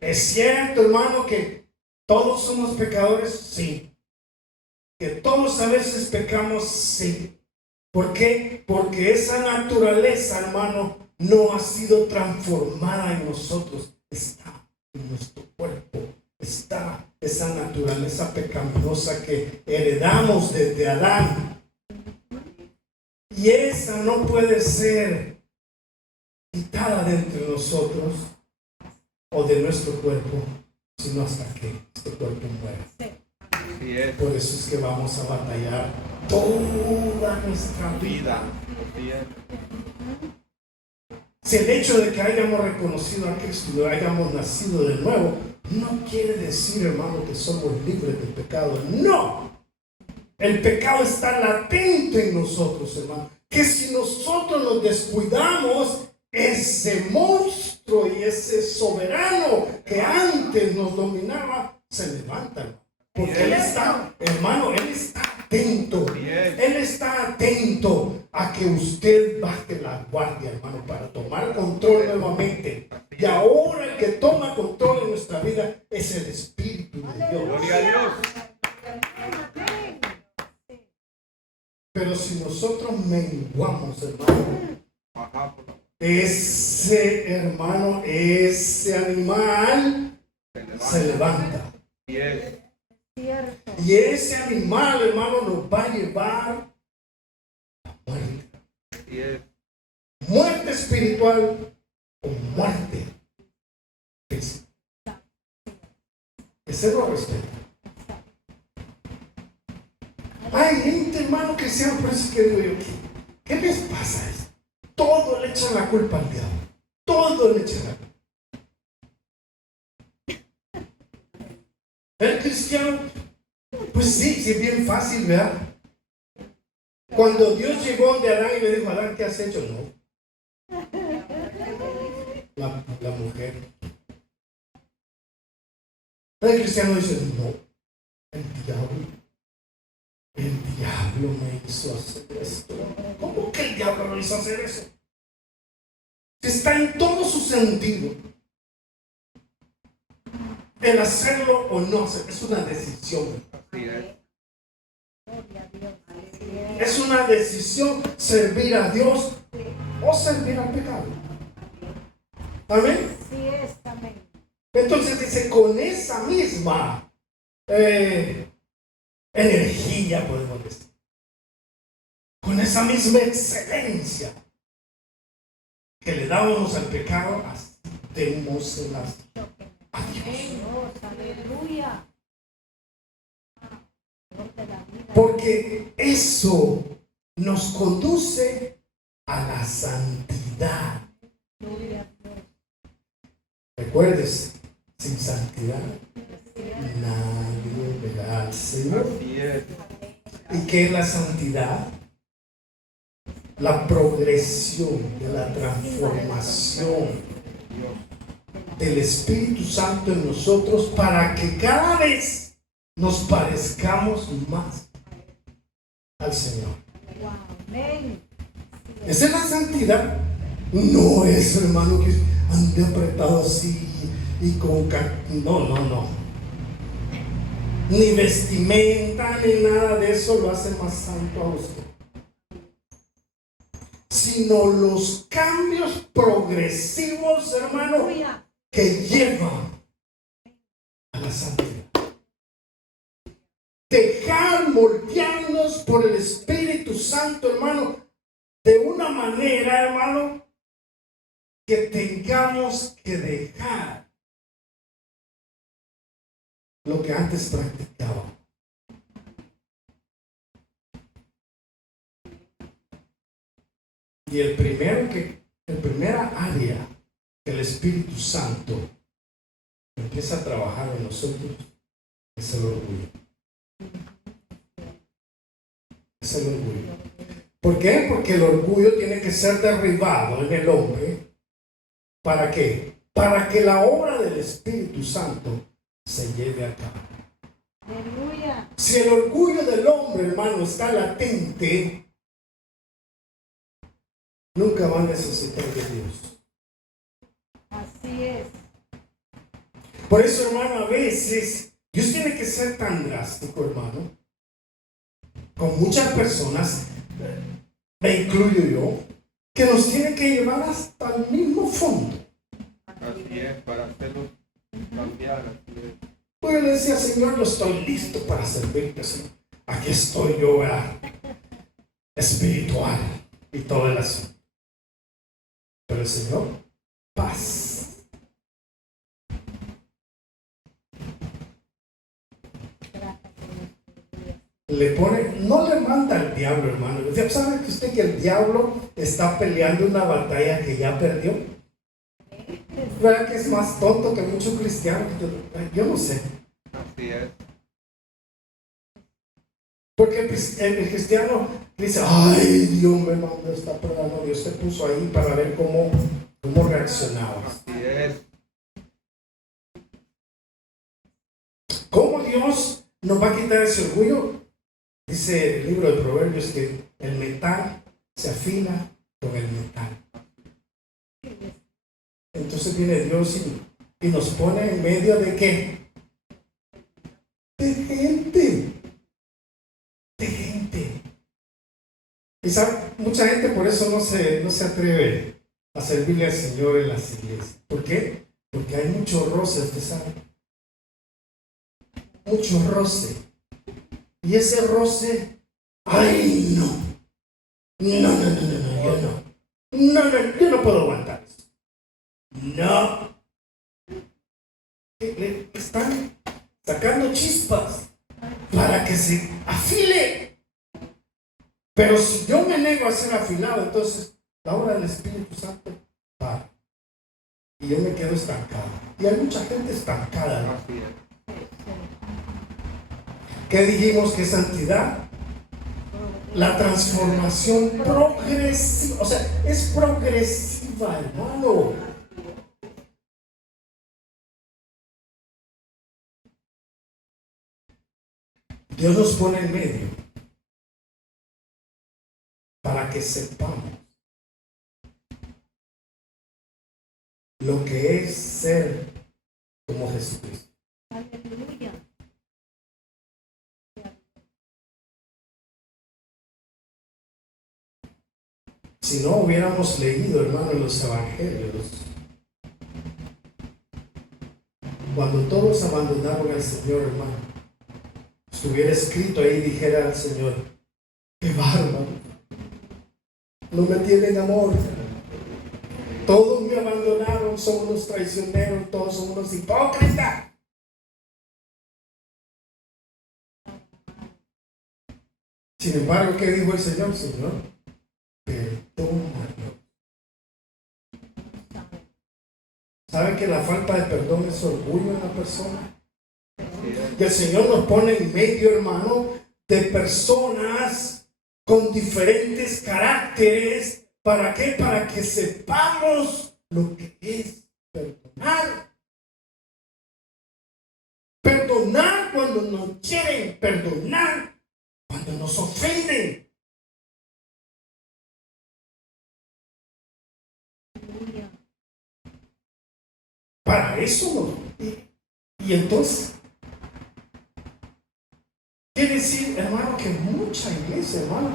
¿Es cierto, hermano, que todos somos pecadores? Sí. ¿Que todos a veces pecamos? Sí. ¿Por qué? Porque esa naturaleza, hermano, no ha sido transformada en nosotros. Está en nuestro cuerpo. Está esa naturaleza pecaminosa que heredamos desde Adán. Y esa no puede ser quitada de entre nosotros o de nuestro cuerpo, sino hasta que este cuerpo muera. Por eso es que vamos a batallar toda nuestra vida. Si el hecho de que hayamos reconocido a Cristo y hayamos nacido de nuevo, no quiere decir, hermano, que somos libres del pecado. No. El pecado está latente en nosotros, hermano. Que si nosotros nos descuidamos, ese monstruo y ese soberano que antes nos dominaba, se levanta, hermano. Porque Él está, hermano, Él está atento. Él está atento a que usted baje la guardia, hermano, para tomar control nuevamente. Y ahora el que toma control de nuestra vida es el Espíritu de Dios. Gloria a Dios. Pero si nosotros menguamos, hermano, ese hermano, ese animal se levanta. Y ese animal, hermano, nos va a llevar a muerte. Muerte espiritual o muerte física. Ese no respeto. Hay gente, hermano, que sean, por eso que digo yo, ¿qué les pasa a esto? Todo le echan la culpa al diablo. Todo le echan la culpa. El cristiano, pues sí, es bien fácil, ¿verdad? Cuando Dios llegó donde Adán y le dijo, Adán, ¿qué has hecho? No. La mujer. El cristiano dice, no, el diablo me hizo hacer esto. ¿Cómo que el diablo lo hizo hacer eso? Está en todo su sentido. El hacerlo o no hacerlo es una decisión. Es una decisión servir a Dios o servir al pecado. Amén. Entonces dice, con esa misma energía, podemos decir, con esa misma excelencia que le dábamos al pecado, démoslas a Dios. Porque eso nos conduce a la santidad. Recuerdes, sin santidad nadie verá al Señor. ¿Y qué es la santidad? La progresión de la transformación del Espíritu Santo en nosotros para que cada vez nos parezcamos más al Señor. Esa es la santidad. No es, hermano, que ande apretado así y con... No. Ni vestimenta ni nada de eso lo hace más santo a usted, sino los cambios progresivos, hermano, que llevan a la santidad. Dejar moldearnos por el Espíritu Santo, hermano, de una manera, hermano, que tengamos que dejar lo que antes practicaba. Y el primera área que el Espíritu Santo empieza a trabajar en nosotros es el orgullo. Es el orgullo. ¿Por qué? Porque el orgullo tiene que ser derribado en el hombre. ¿Para qué? Para que la obra del Espíritu Santo se lleve a cabo. Aleluya. Si el orgullo del hombre, hermano, está latente, nunca va a necesitar de Dios. Así es. Por eso, hermano, a veces Dios tiene que ser tan drástico, hermano, con muchas personas, me incluyo yo, que nos tiene que llevar hasta el mismo fondo. Así es, para hacerlos cambiar. Así es. Pues yo le decía, Señor, yo estoy listo para servirte, Señor. Aquí estoy yo, espiritual y todo el asunto. Pero el Señor, paz. Le pone, no le manda al diablo, hermano. ¿Sabe que usted que el diablo está peleando una batalla que ya perdió? ¿Verdad que es más tonto que muchos cristianos? Yo no sé. Así es. Porque el cristiano dice, ay, Dios me mandó esta prueba. No, Dios te puso ahí para ver cómo reaccionabas. Así es. ¿Cómo Dios nos va a quitar ese orgullo? Dice el libro de Proverbios que el metal se afina con el metal. Entonces viene Dios y nos pone en medio de ¿qué? De gente. De gente. Y sabe, mucha gente por eso no se atreve a servirle al Señor en las iglesias. ¿Por qué? Porque hay mucho roce, usted sabe. Mucho roce. Y ese roce, ¡ay, no! No, yo no. No, yo no puedo aguantar eso. No. Le están sacando chispas para que se afile. Pero si yo me nego a ser afilado, entonces la obra del Espíritu Santo para. Y yo me quedo estancado. Y hay mucha gente estancada, ¿no? Así es. ¿Qué dijimos que es santidad? La transformación progresiva. O sea, es progresiva, hermano. Dios nos pone en medio para que sepamos lo que es ser como Jesucristo. Aleluya. Si no hubiéramos leído, hermano, los evangelios, cuando todos abandonaron al Señor, hermano, estuviera escrito ahí, dijera al Señor, qué bárbaro, no me tienen amor, todos me abandonaron, son unos traicioneros, todos son unos hipócritas. Sin embargo, ¿qué dijo el Señor? Señor, perdónalo. ¿Sabe que la falta de perdón es orgullo en la persona? Y el Señor nos pone en medio, hermano, de personas con diferentes caracteres. ¿Para qué? Para que sepamos lo que es perdonar. Perdonar cuando nos quieren, perdonar cuando nos ofenden. Para eso no. Y entonces, quiere decir, hermano, que mucha iglesia, hermano,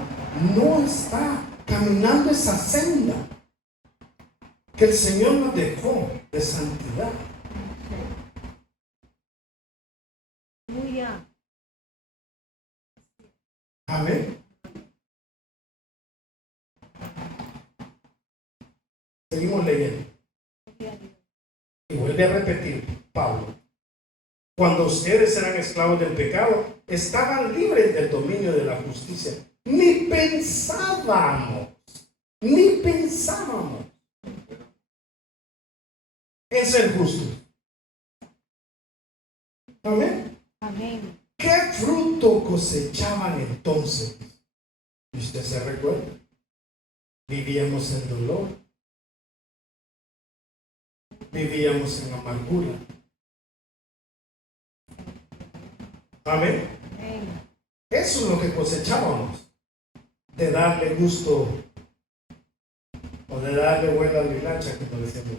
no está caminando esa senda que el Señor nos dejó de santidad. Aleluya. Amén. Seguimos leyendo. Y vuelve a repetir Pablo. Cuando ustedes eran esclavos del pecado, estaban libres del dominio de la justicia. Ni pensábamos en ser justos. Amén. Amén. ¿Qué fruto cosechaban entonces? ¿Y usted se recuerda? Vivíamos en dolor. Vivíamos en amargura. Amén. Amén. Eso es lo que cosechábamos. De darle gusto o de darle vuelo a la hilacha, como decíamos.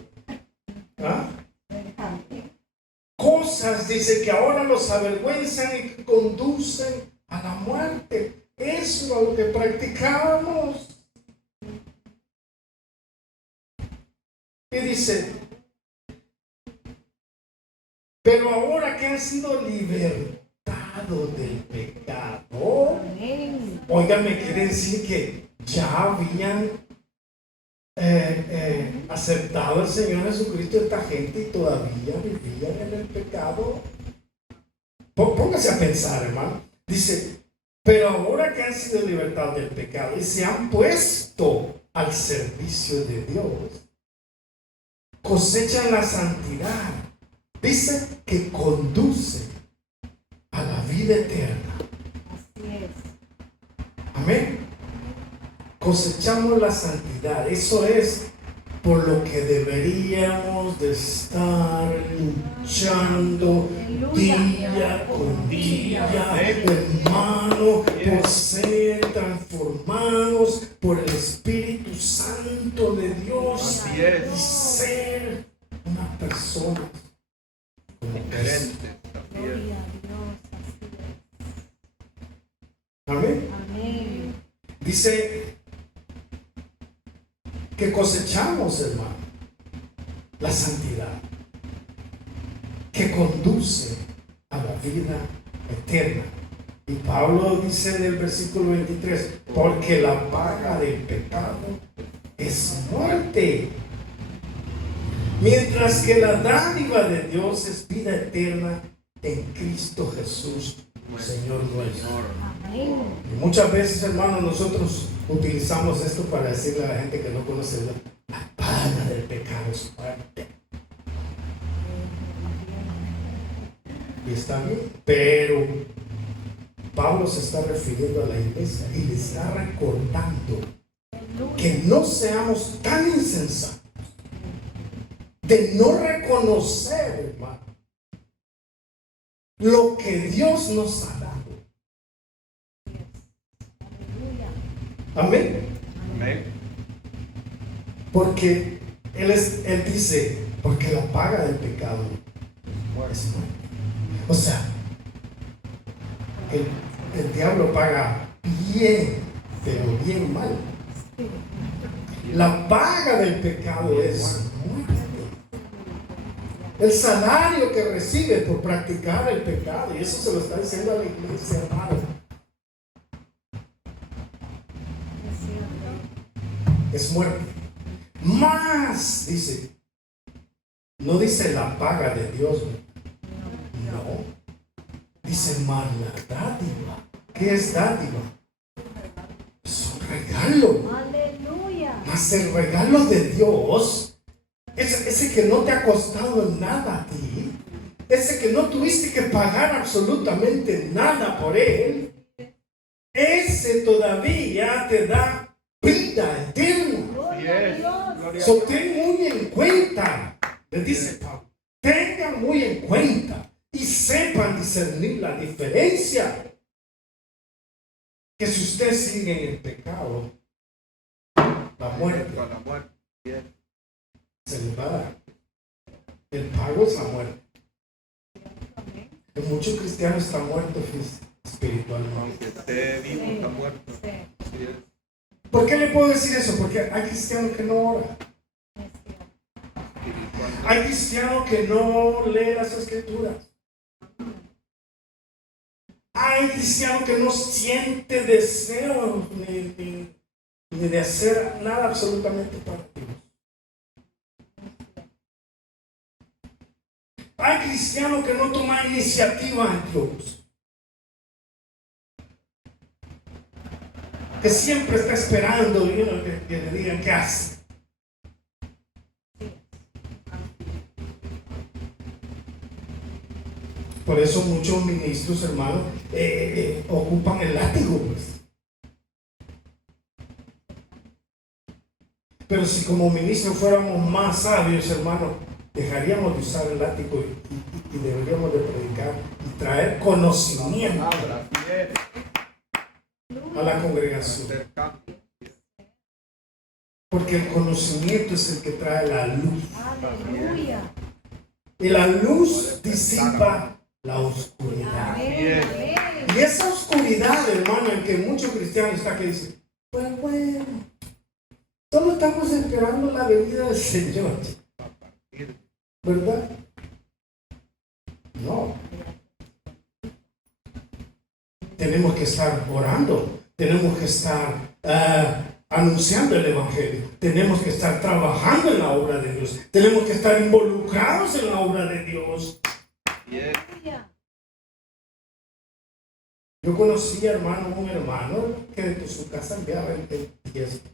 ¿Ah? cosas, dice, que ahora los avergüenzan y que conducen a la muerte. Eso es lo que practicábamos. Y dice, pero ahora que han sido libertados del pecado, Amén. óigame, quiere decir que ya habían aceptado al Señor Jesucristo esta gente y todavía vivían en el pecado. Póngase a pensar, hermano. Dice, pero ahora que han sido libertados del pecado y se han puesto al servicio de Dios, cosechan la santidad. Dice que conduce a la vida eterna. Así es. Amén. Cosechamos la santidad. Eso es por lo que deberíamos de estar luchando día con día, hermano, por ser transformados por el Espíritu Santo de Dios Así es. y ser una persona como Cristo. Diferente. Así es. Gloria a Dios. Así es. Amén. Amén. Dice que cosechamos, hermano, la santidad que conduce a la vida eterna. Y Pablo dice en el versículo 23, porque la paga del pecado es muerte, mientras que la dádiva de Dios es vida eterna en Cristo Jesús, Señor nuestro. Amén. Y muchas veces, hermanos, nosotros utilizamos esto para decirle a la gente que no conoce a Dios, la paga del pecado es muerte. Y está bien, pero Pablo se está refiriendo a la iglesia y le está recordando que no seamos tan insensatos de no reconocer, hermano, lo que Dios nos ha dado. Amén. Amén. Porque él dice, porque la paga del pecado es muerte. O sea, el diablo paga bien, pero bien mal. La paga del pecado es muerte. El salario que recibe por practicar el pecado, y eso se lo está diciendo a la iglesia, hermano, es muerte. Más, dice, no dice la paga de Dios, no, dice más la dádiva. ¿Qué es dádiva? Es un regalo. Aleluya. Más el regalo de Dios, ese que no te ha costado nada a ti, ese que no tuviste que pagar absolutamente nada por él, ese todavía te da vida eterna. Gloria a Dios. So, ten muy en cuenta, les dice Pablo, tengan muy en cuenta y sepan discernir la diferencia. Que si usted sigue en el pecado, la muerte Con la muerte. Bien. se le va a dar. El pago es la muerte. Y muchos cristianos están muertos espiritualmente. Aunque esté vivo, está muerto. Sí. Así es. ¿Por qué le puedo decir eso? Porque hay cristianos que no oran. Espiritualmente. Hay cristianos que no leen las escrituras. Hay cristianos que no siente deseo ni de hacer nada absolutamente para Dios. Hay cristianos que no toman iniciativa en Dios. Que siempre está esperando que le digan qué hace. Por eso muchos ministros, hermanos, ocupan el látigo, pues. Pero si como ministros fuéramos más sabios, hermanos, dejaríamos de usar el látigo y deberíamos de predicar y traer conocimiento Palabra, así es. a la congregación. Hacer cambio. Porque el conocimiento es el que trae la luz. Aleluya. Y la luz disipa la oscuridad. Amén. Amén. Y esa oscuridad, hermano, en que muchos cristianos están que dicen, pues bueno, solo estamos esperando la venida del Señor, ¿verdad? No. Tenemos que estar orando, tenemos que estar anunciando el Evangelio, tenemos que estar trabajando en la obra de Dios, tenemos que estar involucrados en la obra de Dios. Aleluya. Yo conocí, hermano, un hermano que de su casa enviaba el diezmo.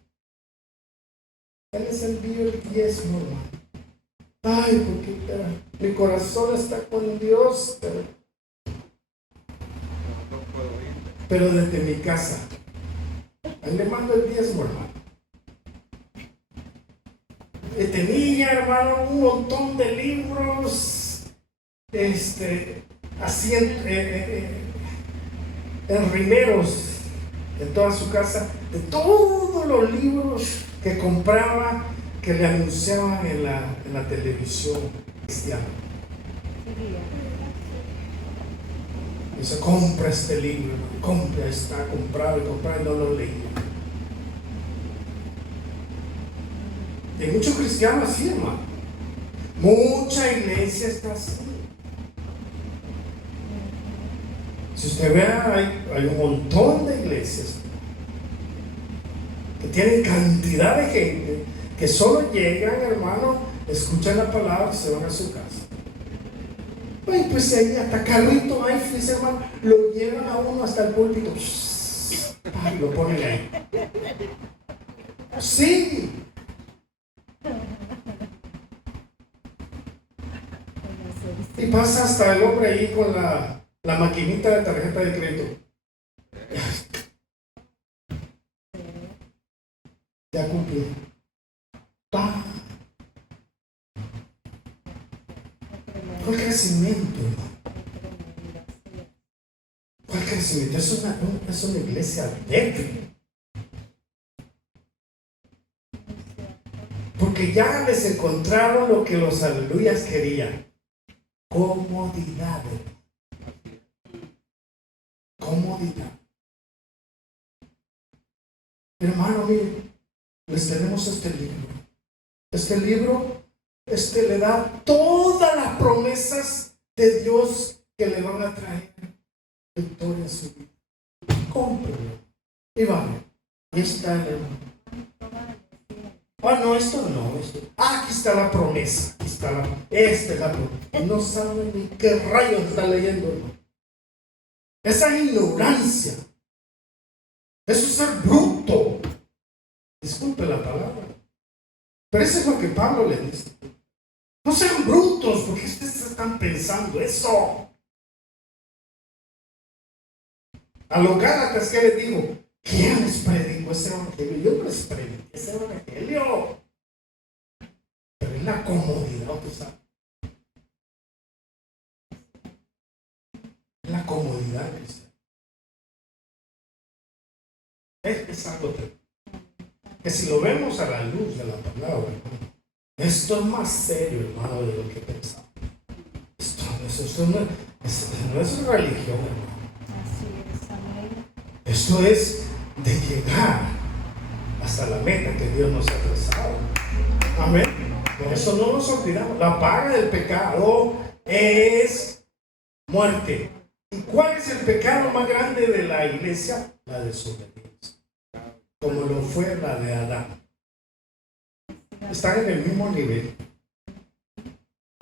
Él les envió el diezmo, hermano. Ay, porque mi corazón está con Dios, pero desde mi casa. Él le mando el diezmo, hermano. Tenía, hermano, un montón de libros, así en rimeros en toda su casa, de todos los libros que compraba, que le anunciaban en la televisión cristiana. Dice, compra este libro, compra, está comprado y comprado y no lo leí. Y hay muchos cristianos así, hermano. Mucha iglesia está así. Si usted ve, hay un montón de iglesias que tienen cantidad de gente que solo llegan, hermano, escuchan la palabra y se van a su casa. Ay, pues ahí hasta carrito hay, fíjese, hermano, lo llevan a uno hasta el púlpito. Ay, lo ponen ahí. Sí. Y pasa hasta el hombre ahí con la maquinita de tarjeta de crédito. Ya cumplí. ¡Pah! ¿Cuál crecimiento, hermano? ¿Cuál crecimiento? Es una iglesia débil. Porque ya les encontraron lo que los aleluyas querían. Comodidad. Comodidad. Hermano, miren, les tenemos este libro. Este libro le da todas las promesas de Dios que le van a traer victoria a su vida. Cómprelo. Y vale. Y está en el mundo. No, esto no, esto. Aquí está la promesa. Aquí está esta es la promesa. No saben ni qué rayos está leyendo, hermano. Esa es ignorancia. Eso es ser bruto. Disculpe la palabra. Pero eso es lo que Pablo le dice. No sean brutos, porque ustedes están pensando eso. A los Gálatas, ¿qué les digo? ¿Quién les predicó ese evangelio? Yo no les prediqué ese evangelio. Pero es la comodidad, ¿usted sabe? Es la comodidad cristiana. Es algo que si lo vemos a la luz de la palabra, hermano, esto es más serio, hermano, de lo que pensamos. Esto no es religión, hermano. Esto es de llegar hasta la meta que Dios nos ha trazado. Amén. Por eso no nos olvidamos. La paga del pecado es muerte. ¿Y cuál es el pecado más grande de la iglesia? La desobediencia. Como lo fue la de Adán. Están en el mismo nivel.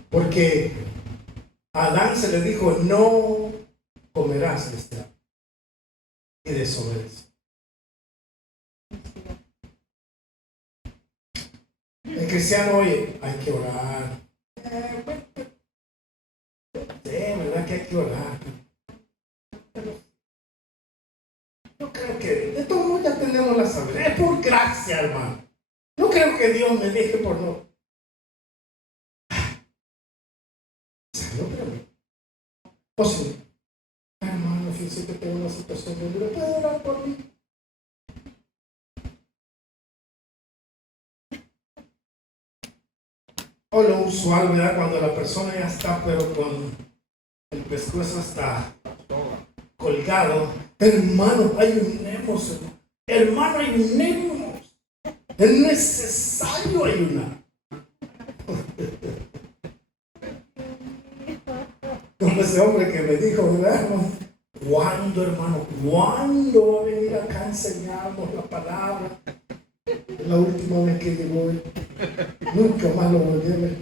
Porque a Adán se le dijo, no comerás de este árbol. Y desobedeció. El cristiano, oye, hay que orar. ¿Verdad que hay que orar? Pero yo creo que de todo modo ya tenemos la sabiduría. Es por gracia, hermano. No creo que Dios me deje por no. No creo. O sí. Hermano, fíjese que tengo una situación de dura. ¿Puede orar por mí? o lo usual, ¿verdad? Cuando la persona ya está, pero con el pescuezo hasta colgado. Hermano, ayunemos. Hermano, ayunemos. Es necesario ayunar. Como ese hombre que me dijo, ¿verdad, hermano? ¿Cuándo, hermano? ¿Cuándo va a venir acá a enseñarnos la palabra? La última vez que llegó, nunca más lo volví a ver.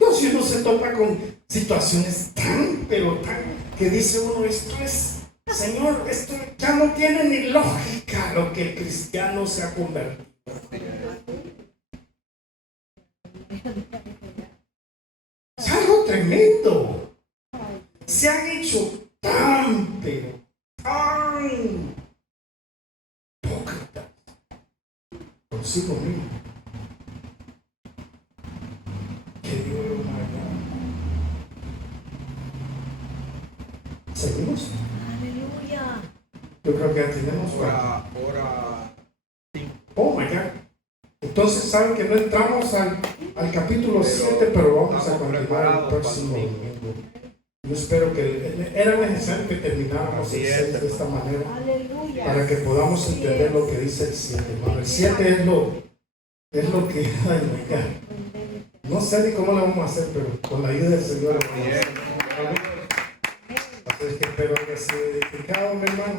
No, si uno se topa con situaciones tan, pero tan, que dice uno, esto es, Señor, esto ya no tiene ni lógica lo que el cristiano se ha convertido. Es algo tremendo. Se han hecho tan, pero tan hipócritas consigo mismo. Que Dios lo mañana. ¿Seguimos? Aleluya. Yo creo que ya tenemos Hora Oh my God. Entonces saben que no entramos al capítulo 7, pero vamos a continuar el próximo domingo. Yo espero que era necesario que termináramos el 6 de esta manera Aleluya. para que podamos entender lo que dice el 7, hermano. El 7 es lo que, ay my God. No sé ni cómo lo vamos a hacer, pero con la ayuda del Señor lo vamos a hacer. Así es que espero que sea edificado, mi hermano.